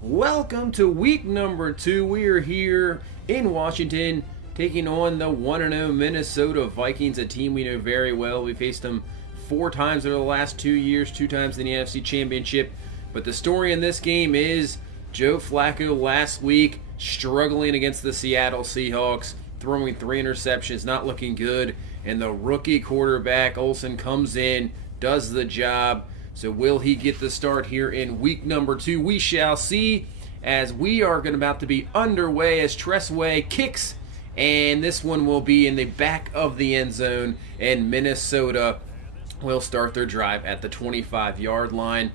Welcome to week number 2. We are here in Washington taking on the 1-0 Minnesota Vikings, a team we know very well. We faced them 4 times over the last 2 years, 2 times in the NFC Championship. But the story in this game is Joe Flacco last week struggling against the Seattle Seahawks, throwing 3 interceptions, not looking good. And the rookie quarterback, Olson, comes in, does the job. So will he get the start here in week number 2? We shall see, as we are about to be underway as Tressway kicks, and this one will be in the back of the end zone, and Minnesota will start their drive at the 25-yard line.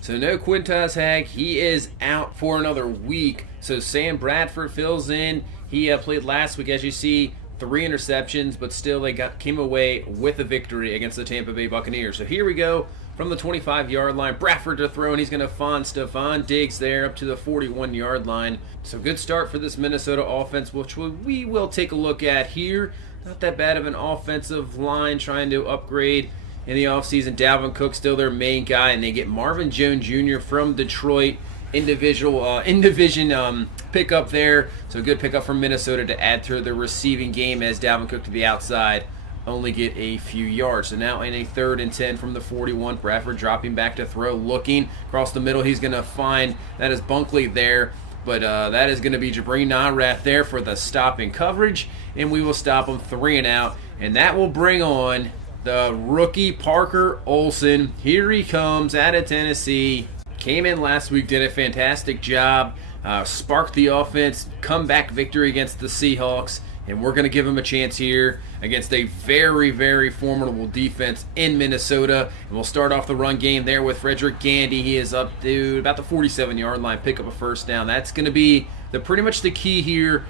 So no Quintez Hag, he is out for another week. So Sam Bradford fills in. He played last week, as you see, 3 interceptions, but still they came away with a victory against the Tampa Bay Buccaneers. So here we go. From the 25-yard line, Bradford to throw, and he's going to find Stephon Diggs there up to the 41-yard line. So good start for this Minnesota offense, which we will take a look at here. Not that bad of an offensive line, trying to upgrade in the offseason. Dalvin Cook still their main guy, and they get Marvin Jones Jr. from Detroit in division pickup there. So good pickup from Minnesota to add to the receiving game as Dalvin Cook to the outside only get a few yards. So now in a 3rd and 10 from the 41, Bradford dropping back to throw, looking across the middle. He's going to find, that is Bunkley there, but that is going to be Jabri Narath there for the stopping coverage, and we will stop him 3 and out, and that will bring on the rookie Parker Olson. Here he comes out of Tennessee. Came in last week, did a fantastic job, sparked the offense, comeback victory against the Seahawks. And we're going to give him a chance here against a very, very formidable defense in Minnesota. And we'll start off the run game there with Frederick Gandy. He is up to about the 47-yard line, pick up a first down. That's going to be pretty much the key here,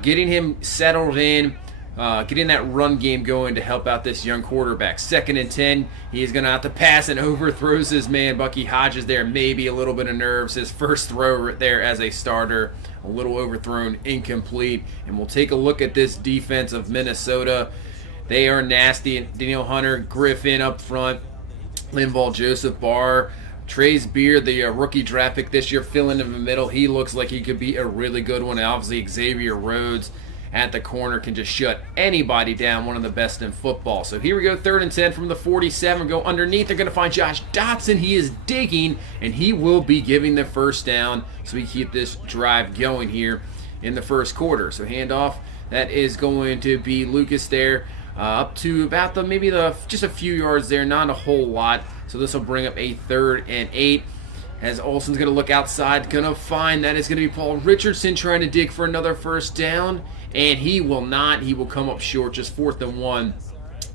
getting him settled in, getting that run game going to help out this young quarterback. 2nd and 10, he is going to have to pass and overthrows his man, Bucky Hodges there. Maybe a little bit of nerves. His first throw there as a starter. A little overthrown, incomplete. And we'll take a look at this defense of Minnesota. They are nasty. Daniel Hunter, Griffin up front. Linval Joseph, Barr, Trace Beard, the rookie draft pick this year, filling in the middle. He looks like he could be a really good one. And obviously, Xavier Rhodes at the corner can just shut anybody down, one of the best in football. So here we go, 3rd and 10 from the 47. Go underneath. They're going to find Josh Dotson. He is digging, and he will be giving the first down. So we keep this drive going here in the first quarter. So handoff, that is going to be Lucas there, up to about just a few yards there, not a whole lot. So this will bring up a 3rd and 8. As Olson's going to look outside, going to find that is going to be Paul Richardson trying to dig for another first down. And he will not. He will come up short, just 4th and 1.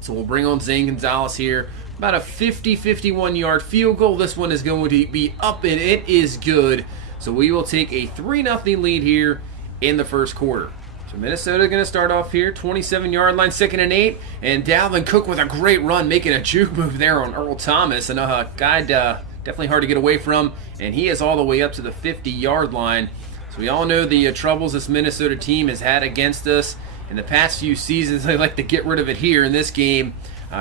So we'll bring on Zane Gonzalez here. About a 51-yard field goal. This one is going to be up, and it is good. So we will take a 3-0 lead here in the first quarter. So Minnesota going to start off here, 27-yard line, 2nd and 8. And Dalvin Cook with a great run, making a juke move there on Earl Thomas. And a guy definitely hard to get away from. And he is all the way up to the 50-yard line. We all know the troubles this Minnesota team has had against us in the past few seasons. They like to get rid of it here in this game.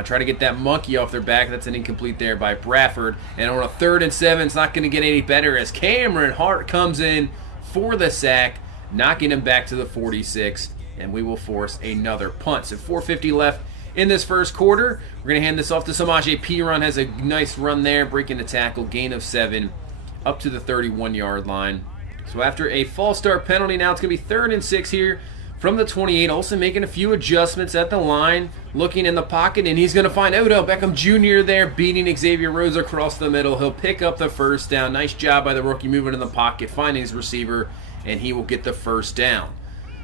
Try to get that monkey off their back. That's an incomplete there by Bradford. And on a 3rd and 7, it's not going to get any better as Cameron Hart comes in for the sack, knocking him back to the 46. And we will force another punt. So 4:50 left in this first quarter. We're going to hand this off to Samaje Perine. Has a nice run there, breaking the tackle, gain of 7, up to the 31-yard line. So after a false start penalty, now it's going to be 3rd and 6 here from the 28. Olson making a few adjustments at the line, looking in the pocket, and he's going to find Odell Beckham Jr. there, beating Xavier Rhodes across the middle. He'll pick up the first down. Nice job by the rookie moving in the pocket, finding his receiver, and he will get the first down.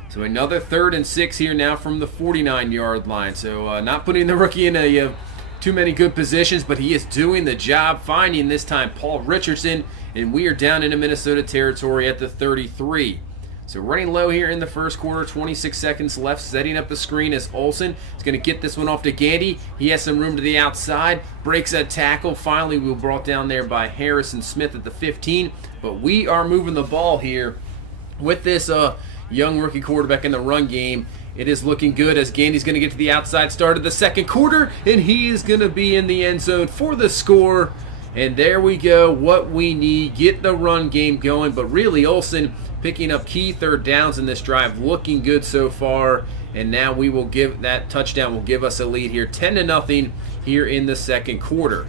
So another 3rd and 6 here now from the 49-yard line. So not putting the rookie in too many good positions, but he is doing the job, finding this time Paul Richardson, and we are down into Minnesota territory at the 33. So running low here in the first quarter, 26 seconds left, setting up the screen as Olson is going to get this one off to Gandy. He has some room to the outside, breaks a tackle. Finally, we were brought down there by Harrison Smith at the 15. But we are moving the ball here with this young rookie quarterback in the run game. It is looking good as Gandy's going to get to the outside start of the second quarter, and he is going to be in the end zone for the score. And there we go, what we need. Get the run game going, but really Olson picking up key third downs in this drive, looking good so far. And now we will give that touchdown, will give us a lead here, 10-0 here in the second quarter.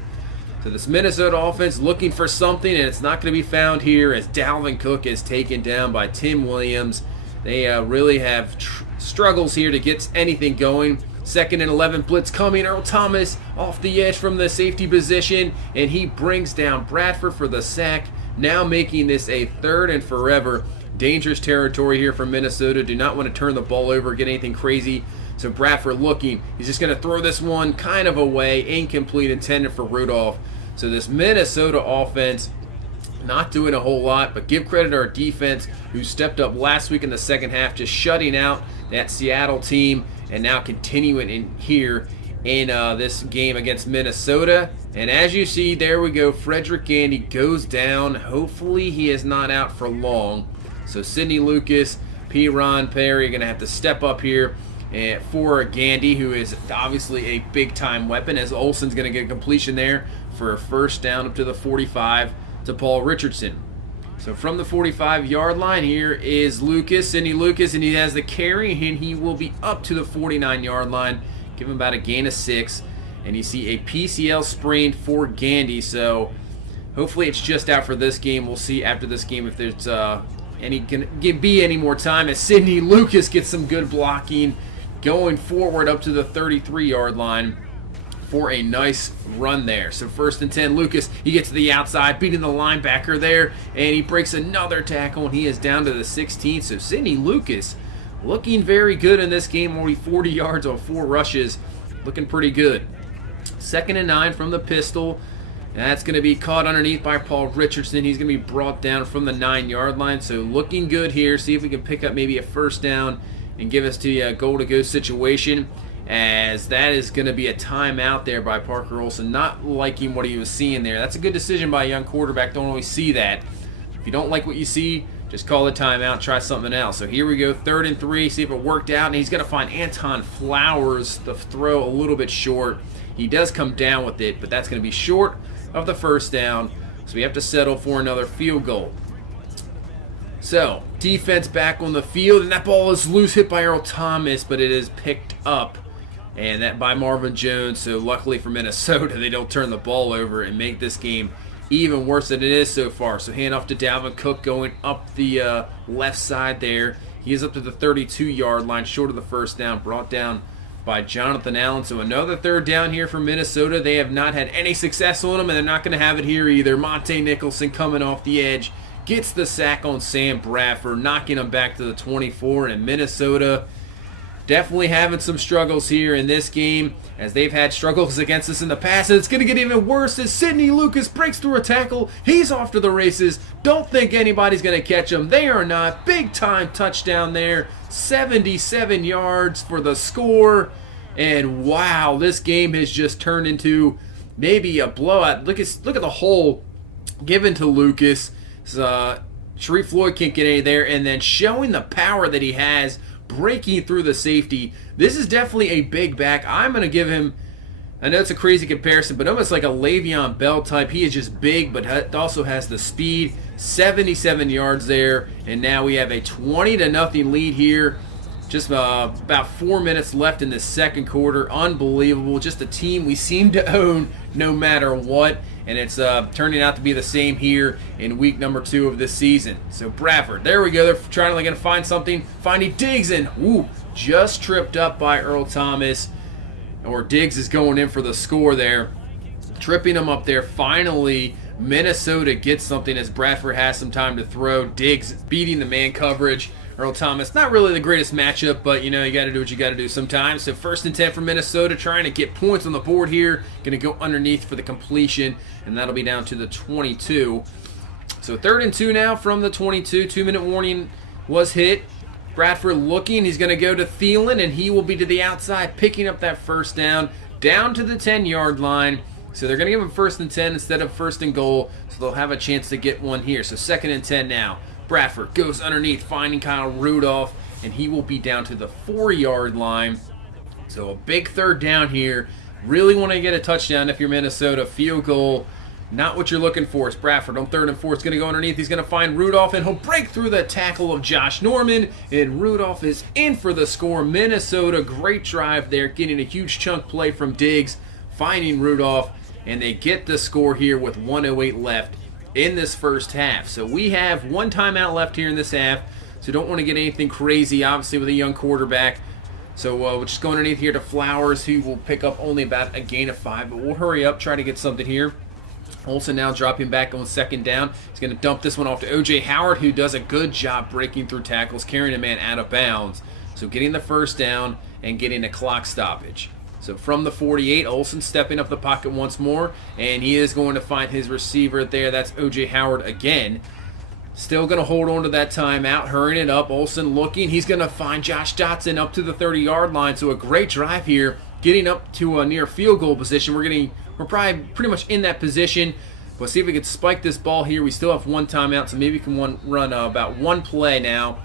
So this Minnesota offense looking for something, and it's not going to be found here as Dalvin Cook is taken down by Tim Williams. They really have struggles here to get anything going. 2nd and 11 blitz coming. Earl Thomas off the edge from the safety position, and he brings down Bradford for the sack, now making this a 3rd and forever. Dangerous territory here for Minnesota. Do not want to turn the ball over, get anything crazy. So Bradford looking. He's just going to throw this one kind of away. Incomplete, intended for Rudolph. So this Minnesota offense not doing a whole lot, but give credit to our defense who stepped up last week in the second half, just shutting out that Seattle team, and now continuing in here in this game against Minnesota. And as you see, there we go, Frederick Gandy goes down. Hopefully he is not out for long. So Sidney Lucas, P. Ron Perry are going to have to step up here for Gandy, who is obviously a big-time weapon, as Olson's going to get a completion there for a first down up to the 45 to Paul Richardson. So from the 45-yard line, here is Lucas, Sidney Lucas, and he has the carry, and he will be up to the 49-yard line. Give him about a gain of 6. And you see a PCL sprain for Gandy, so hopefully it's just out for this game. We'll see after this game if there's any more time, as Sidney Lucas gets some good blocking going forward up to the 33-yard line for a nice run there. So 1st and 10, Lucas, he gets to the outside, beating the linebacker there, and he breaks another tackle, and he is down to the 16. So Sidney Lucas looking very good in this game, only 40 yards on 4 rushes, looking pretty good. 2nd and 9 from the pistol. That's going to be caught underneath by Paul Richardson. He's going to be brought down from the 9-yard line. So looking good here. See if we can pick up maybe a first down and give us to a goal-to-go situation, as that is going to be a timeout there by Parker Olson. Not liking what he was seeing there. That's a good decision by a young quarterback. Don't always see that. If you don't like what you see, just call a timeout, try something else. So here we go, 3rd and 3. See if it worked out. And he's going to find Anton Flowers. The throw a little bit short. He does come down with it, but that's going to be short of the first down. So we have to settle for another field goal. So, defense back on the field, and that ball is loose, hit by Earl Thomas, but it is picked up, and that by Marvin Jones. So luckily for Minnesota, they don't turn the ball over and make this game even worse than it is so far. So hand off to Dalvin Cook going up the left side there. He is up to the 32-yard line, short of the first down, brought down by Jonathan Allen. So another 3rd down here for Minnesota. They have not had any success on them, and they're not going to have it here either. Monte Nicholson coming off the edge, gets the sack on Sam Bradford, knocking him back to the 24, and Minnesota definitely having some struggles here in this game, as they've had struggles against us in the past, and it's going to get even worse as Sidney Lucas breaks through a tackle. He's off to the races. Don't think anybody's going to catch him. They are not. Big-time touchdown there. 77 yards for the score, and wow, this game has just turned into maybe a blowout. Look at the hole given to Lucas. Sharif Floyd can't get any there, and then showing the power that he has, breaking through the safety. This is definitely a big back. I'm going to give him, I know it's a crazy comparison, but almost like a Le'Veon Bell type. He is just big, but also has the speed. 77 yards there, and now we have a 20-0 lead here. Just about 4 minutes left in the second quarter. Unbelievable. Just a team we seem to own no matter what. And it's turning out to be the same here in week number 2 of this season. So Bradford, there we go. They're trying to find something. Finding Diggs, and just tripped up by Earl Thomas. Or Diggs is going in for the score there. Tripping him up there. Finally, Minnesota gets something as Bradford has some time to throw. Diggs beating the man coverage. Earl Thomas, not really the greatest matchup, but you got to do what you got to do sometimes. So 1st and 10 for Minnesota, trying to get points on the board here. Going to go underneath for the completion, and that'll be down to the 22. So 3rd and 2 now from the 22. 2-minute warning was hit. Bradford looking. He's going to go to Thielen, and he will be to the outside, picking up that first down to the 10-yard line. So they're going to give him 1st and 10 instead of 1st and goal, so they'll have a chance to get one here. So 2nd and 10 now. Bradford goes underneath, finding Kyle Rudolph, and he will be down to the 4-yard line. So a big 3rd down here. Really want to get a touchdown if you're Minnesota. Field goal Not what you're looking for. It's Bradford on 3rd and 4. It's going to go underneath. He's going to find Rudolph, and he'll break through the tackle of Josh Norman. And Rudolph is in for the score. Minnesota, great drive there, getting a huge chunk play from Diggs, finding Rudolph, and they get the score here with 1:08 left in this first half. So we have one timeout left here in this half, so don't want to get anything crazy, obviously, with a young quarterback. So we'll just go underneath here to Flowers, who will pick up only about a gain of 5, but we'll hurry up, try to get something here. Olson now dropping back on 2nd down. He's going to dump this one off to O.J. Howard, who does a good job breaking through tackles, carrying a man out of bounds. So getting the first down and getting a clock stoppage. So from the 48, Olson stepping up the pocket once more, and he is going to find his receiver there. That's O.J. Howard again. Still going to hold on to that timeout, hurrying it up. Olson looking. He's going to find Josh Dotson up to the 30-yard line. So a great drive here, getting up to a near field goal position. We're probably pretty much in that position. We'll see if we can spike this ball here. We still have one timeout, so maybe we can run about one play now,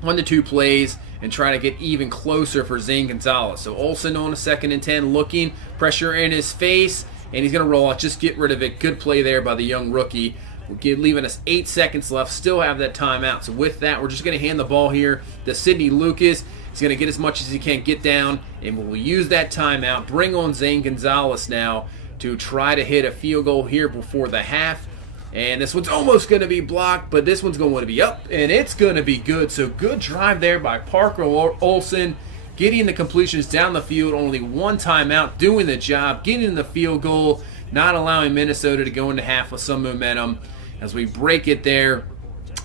1 to 2 plays, and try to get even closer for Zane Gonzalez. So Olson on a 2nd and 10, looking, pressure in his face, and he's going to roll out. Just get rid of it. Good play there by the young rookie. Leaving us 8 seconds left. Still have that timeout. So with that, we're just going to hand the ball here to Sidney Lucas. He's going to get as much as he can get down, and we'll use that timeout. Bring on Zane Gonzalez now to try to hit a field goal here before the half. And this one's almost going to be blocked, but this one's going to be up, and it's going to be good. So good drive there by Parker Olson, getting the completions down the field. Only one timeout, doing the job, getting the field goal, not allowing Minnesota to go into half with some momentum as we break it there.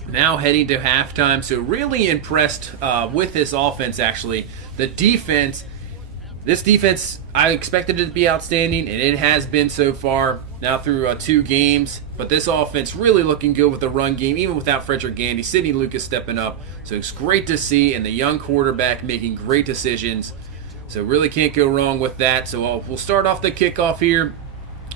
Now heading to halftime, so really impressed with this offense, actually. The defense, this defense, I expected it to be outstanding, and it has been so far now through 2 games. But this offense really looking good with the run game, even without Frederick Gandy. Sidney Lucas stepping up, so it's great to see, and the young quarterback making great decisions. So really can't go wrong with that. So we'll start off the kickoff here.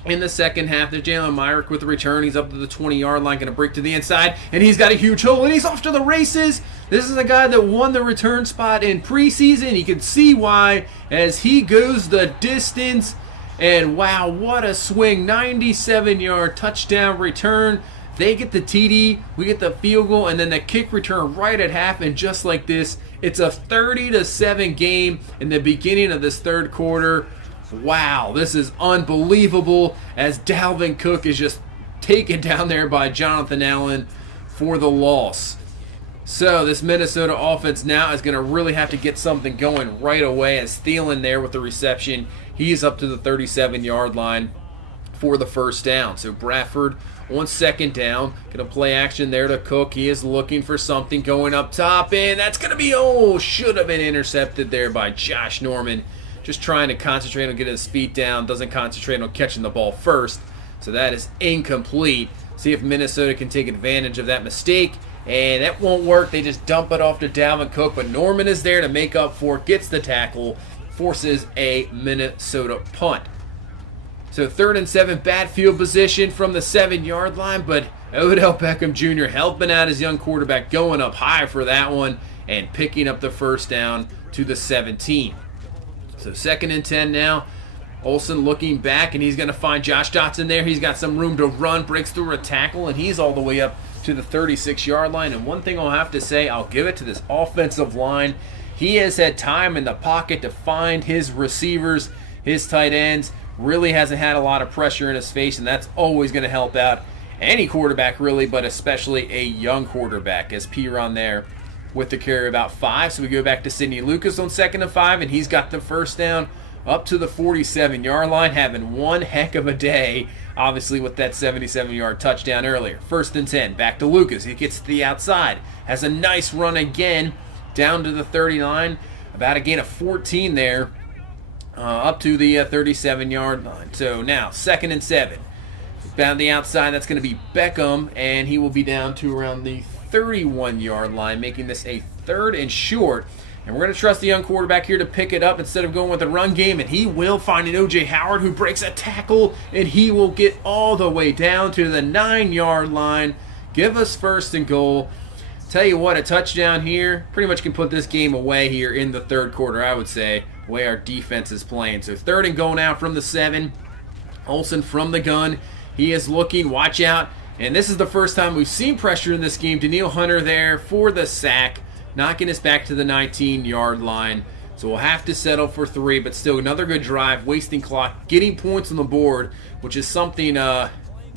In the second half, there's Jalen Myrick with the return. He's up to the 20-yard line, going to break to the inside, and he's got a huge hole, and he's off to the races. This is a guy that won the return spot in preseason. You can see why as he goes the distance, and wow, what a swing. 97-yard touchdown return. They get the TD, we get the field goal, and then the kick return right at half, and just like this, it's a 30-7 game in the beginning of this third quarter. Wow, this is unbelievable as Dalvin Cook is just taken down there by Jonathan Allen for the loss. So this Minnesota offense now is going to really have to get something going right away, as Thielen there with the reception. He's up to the 37-yard line for the first down. So Bradford on 2nd down, going to play action there to Cook. He is looking for something going up top, and that's going to be, should have been intercepted there by Josh Norman. Just trying to concentrate on getting his feet down, doesn't concentrate on catching the ball first. So that is incomplete. See if Minnesota can take advantage of that mistake. And that won't work. They just dump it off to Dalvin Cook. But Norman is there to make up for it, gets the tackle, forces a Minnesota punt. So 3rd and 7, bad field position from the 7-yard line. But Odell Beckham Jr. helping out his young quarterback, going up high for that one and picking up the first down to the 17. So 2nd and 10 now. Olson looking back, and he's going to find Josh Dotson there. He's got some room to run, breaks through a tackle, and he's all the way up to the 36-yard line. And one thing I'll have to say, I'll give it to this offensive line. He has had time in the pocket to find his receivers, his tight ends. Really hasn't had a lot of pressure in his face, and that's always going to help out any quarterback, really, but especially a young quarterback, as Piron there with the carry about 5. So we go back to Sidney Lucas on 2nd and 5, and he's got the first down up to the 47-yard line, having one heck of a day, obviously, with that 77-yard touchdown earlier. 1st and 10, back to Lucas. He gets to the outside, has a nice run again down to the 39, about a gain of 14 there, up to the 37-yard line. So now 2nd and 7. Down the outside, that's going to be Beckham, and he will be down to around the 31-yard line, making this a 3rd and short. And we're going to trust the young quarterback here to pick it up instead of going with the run game, and he will find an O.J. Howard who breaks a tackle, and he will get all the way down to the 9-yard line. Give us 1st and goal. Tell you what, a touchdown here pretty much can put this game away here in the third quarter, I would say, the way our defense is playing. So 3rd and goal now from the 7. Olson from the gun. He is looking, watch out. And this is the first time we've seen pressure in this game. Danielle Hunter there for the sack, knocking us back to the 19-yard line. So we'll have to settle for 3, but still another good drive, wasting clock, getting points on the board, which is something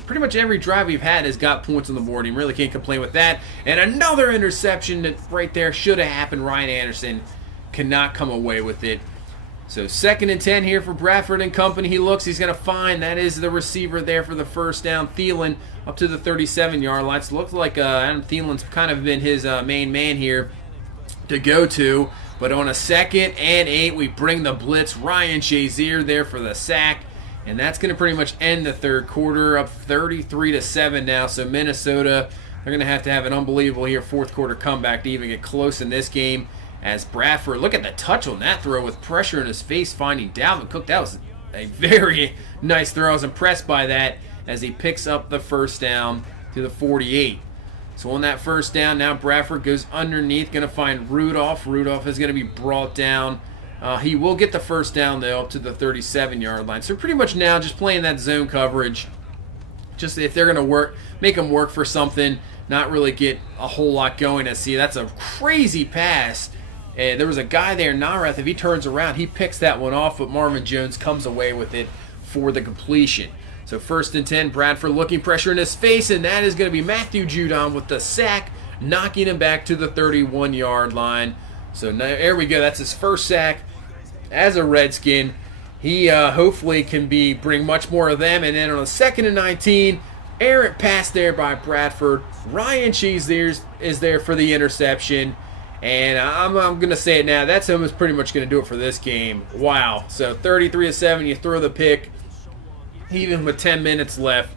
pretty much every drive we've had has got points on the board. You really can't complain with that. And another interception that right there should have happened. Ryan Anderson cannot come away with it. So 2nd and 10 here for Bradford and company. He looks, he's going to find, that is the receiver there for the first down. Thielen up to the 37-yard line. So it looks like Adam Thielen's kind of been his main man here to go to. But on a 2nd and 8, we bring the blitz. Ryan Shazier there for the sack. And that's going to pretty much end the third quarter, up 33-7 now. So Minnesota, they're going to have an unbelievable here fourth quarter comeback to even get close in this game. As Bradford, look at the touch on that throw with pressure in his face, finding Dalvin Cook. That was a very nice throw. I was impressed by that as he picks up the first down to the 48. So on that first down, now Bradford goes underneath, going to find Rudolph. Rudolph is going to be brought down. He will get the first down, though, up to the 37-yard line. So pretty much now just playing that zone coverage. Just if they're going to make them work for something, not really get a whole lot going. As see, that's a crazy pass. There was a guy there, Narath. If he turns around, he picks that one off, but Marvin Jones comes away with it for the completion. So 1st and 10, Bradford looking, pressure in his face, and that is going to be Matthew Judon with the sack, knocking him back to the 31-yard line. So now, there we go. That's his first sack as a Redskin. He hopefully can bring much more of them. And then on a 2nd and 19, errant pass there by Bradford. Ryan Shazier is there for the interception. And I'm going to say it now. That's almost pretty much going to do it for this game. Wow. So 33-7, you throw the pick. Even with 10 minutes left,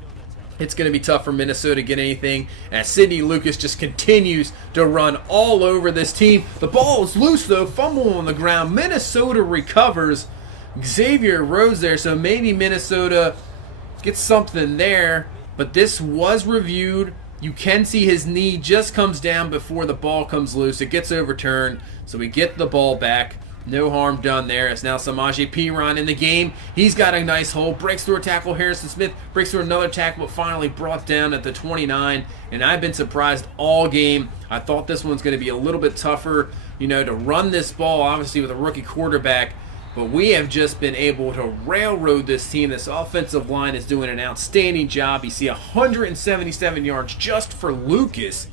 it's going to be tough for Minnesota to get anything. As Sidney Lucas just continues to run all over this team. The ball is loose, though. Fumble on the ground. Minnesota recovers. Xavier Rhodes there. So maybe Minnesota gets something there. But this was reviewed. You can see his knee just comes down before the ball comes loose. It gets overturned, so we get the ball back. No harm done there. It's now Samaje Perine in the game. He's got a nice hole. Breaks through a tackle. Harrison Smith breaks through another tackle, but finally brought down at the 29. And I've been surprised all game. I thought this one's going to be a little bit tougher, to run this ball, obviously with a rookie quarterback. But we have just been able to railroad this team. This offensive line is doing an outstanding job. You see 177 yards just for Lucas.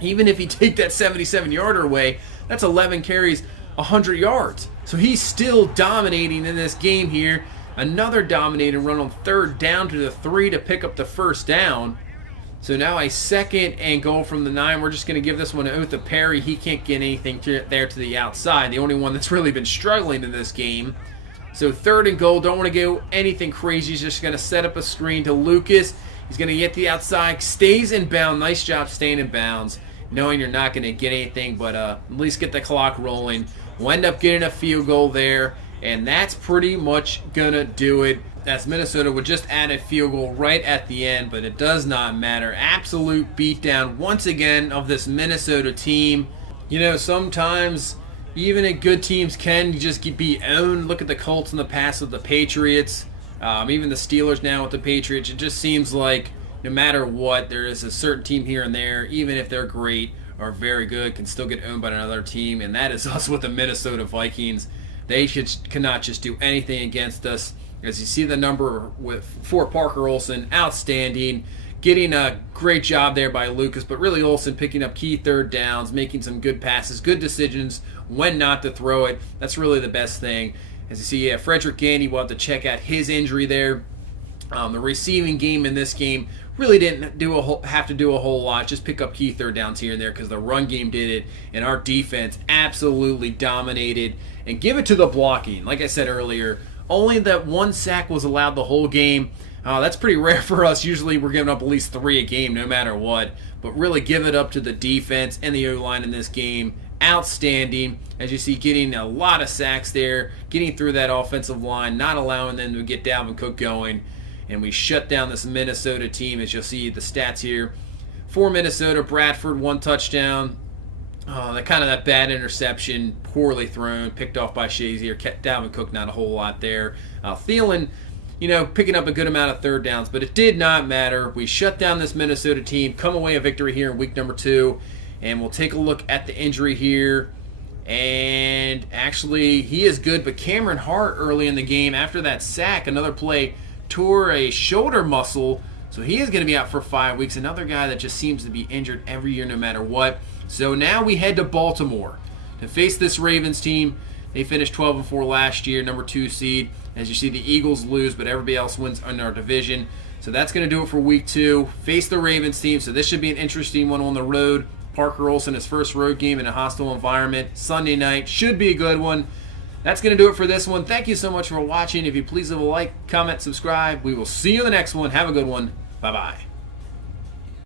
Even if you take that 77-yarder away, that's 11 carries, 100 yards. So he's still dominating in this game here. Another dominating run on 3rd down to the 3 to pick up the first down. So now a 2nd and goal from the 9. We're just going to give this one to Otha Perry. He can't get anything there to the outside. The only one that's really been struggling in this game. So 3rd and goal. Don't want to go anything crazy. He's just going to set up a screen to Lucas. He's going to get the outside. Stays in bounds. Nice job staying in bounds. Knowing you're not going to get anything, but at least get the clock rolling. We'll end up getting a field goal there. And that's pretty much going to do it. As Minnesota would just add a field goal right at the end, but it does not matter. Absolute beatdown once again of this Minnesota team. Sometimes even good teams can just be owned. Look at the Colts in the past with the Patriots. Even the Steelers now with the Patriots. It just seems like no matter what, there is a certain team here and there, even if they're great or very good, can still get owned by another team, and that is us with the Minnesota Vikings. They cannot just do anything against us. As you see the number for Parker Olson, outstanding. Getting a great job there by Lucas, but really Olson picking up key 3rd downs, making some good passes, good decisions when not to throw it. That's really the best thing. As you see, Frederick Gandy will have to check out his injury there. The receiving game in this game really didn't have to do a whole lot. Just pick up key 3rd downs here and there because the run game did it, and our defense absolutely dominated. And give it to the blocking. Like I said earlier, only that 1 sack was allowed the whole game. That's pretty rare for us. Usually we're giving up at least 3 a game no matter what. But really give it up to the defense and the O-line in this game. Outstanding. As you see, getting a lot of sacks there. Getting through that offensive line. Not allowing them to get Dalvin Cook going. And we shut down this Minnesota team. As you'll see the stats here. For Minnesota, Bradford, 1 touchdown. That bad interception, poorly thrown, picked off by Shazier. Dalvin Cook, not a whole lot there. Thielen, picking up a good amount of third downs, but it did not matter. We shut down this Minnesota team, come away a victory here in week number 2, and we'll take a look at the injury here. And actually, he is good, but Cameron Hart early in the game, after that sack, another play, tore a shoulder muscle, so he is going to be out for 5 weeks. Another guy that just seems to be injured every year no matter what. So now we head to Baltimore to face this Ravens team. They finished 12-4 last year, number 2 seed. As you see, the Eagles lose, but everybody else wins in our division. So that's going to do it for week 2. Face the Ravens team, so this should be an interesting one on the road. Parker Olson, his first road game in a hostile environment. Sunday night, should be a good one. That's going to do it for this one. Thank you so much for watching. If you please leave a like, comment, subscribe. We will see you in the next one. Have a good one. Bye-bye.